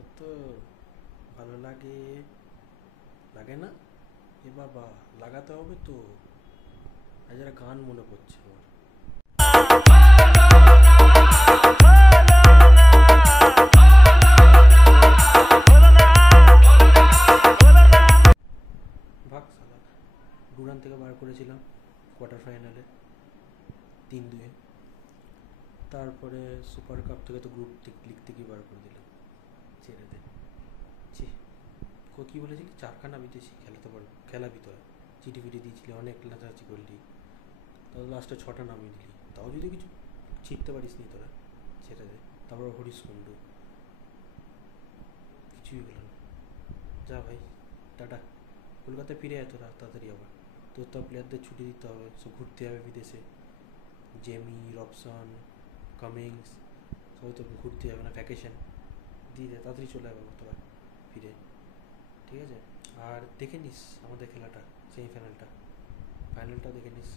ভালো তো ভালো লাগে লাগে না এ বাবা লাগাতে হবে তো আজ একটা গান মনে পড়ছে আমার ভাগ সালা ডুরান থেকে বার করেছিলাম কোয়ার্টার ফাইনালে 3-2 তারপরে সুপার কাপ থেকে তো গ্রুপ লিগ থেকেই বার করে দিলাম ছেড়ে দে ছি কী বলেছিলি চারখানা বিদেশি খেলাতে পারবো খেলাবি তো চিঠি ফিটি দিয়েছিলি অনেক নাচানাচি করলি তাও লাস্টে 6টা নামিয়ে দিলি তাও যদি কিছু ছিটতে পারিস নি তোরা ছেড়ে দে তারপর হরিশ কুণ্ডু কিছুই হলো না যা ভাই টাটা কলকাতায় ফিরে আয় তোরা তাড়াতাড়ি আবার তোর তো প্লেয়ারদের ছুটি দিতে হবে সব ঘুরতে যাবে বিদেশে জেমি রবসন কামিংস সবাই তো ঘুরতে যাবে না ভ্যাকেশন দিয়ে দে তাড়াতাড়ি চলে যাবে তোরা ফিরে ঠিক আছে আর দেখে নিস আমাদের খেলাটা সেমিফাইনালটা ফাইনালটা দেখে নিস